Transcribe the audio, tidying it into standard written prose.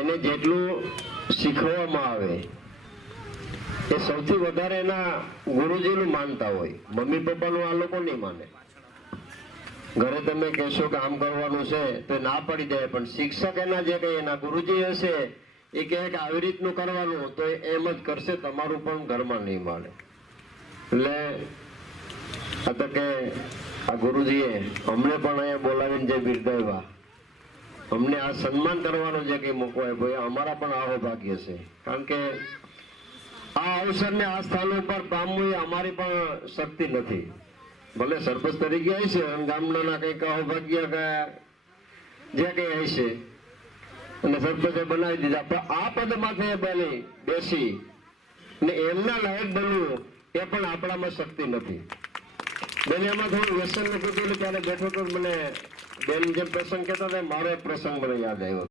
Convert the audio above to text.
એને જેટલું શીખવવામાં આવે એ સૌથી વધારે એના ગુરુજીનું માનતા હોય. મમ્મી પપ્પાનું આ લોકો નહીં માને. ઘરે તમે કહેશો કે આમ કરવાનું છે તો ના પડી જાય, પણ શિક્ષક એના જે કઈ એના ગુરુજી હશે એ કહે કે આવી રીતનું કરવાનું તો એમ જ કરશે, તમારું પણ ઘરમાં નહીં માને. એટલે આ તો કે આ ગુરુજીએ અમને પણ અહીંયા બોલાવીને જે બિરદાવ્યા, અમને આ સન્માન કરવાનું જે કઈ મૂકવાય ભાઈ અમારા પણ આવો ભાગ્ય છે. કારણ કે આ અવસરને આ સ્થાન ઉપર પામવું એ અમારી પણ શક્તિ નથી. ભલે સરપંચ તરીકે હશે અને ગામડાના કંઈક અભાગ્ય જે કઈ હશે અને સરપંચે બનાવી દીધા, પણ આ પદમાંથી બની બેસી ને એમના લાયક બનવું એ પણ આપણામાં શક્તિ નથી. બેન એમાં થોડું વ્યસન કીધું ત્યારે બેઠો તો મને બેન જે પ્રસંગ કહેતા હતા મારો એક પ્રસંગ મને યાદ આવ્યો.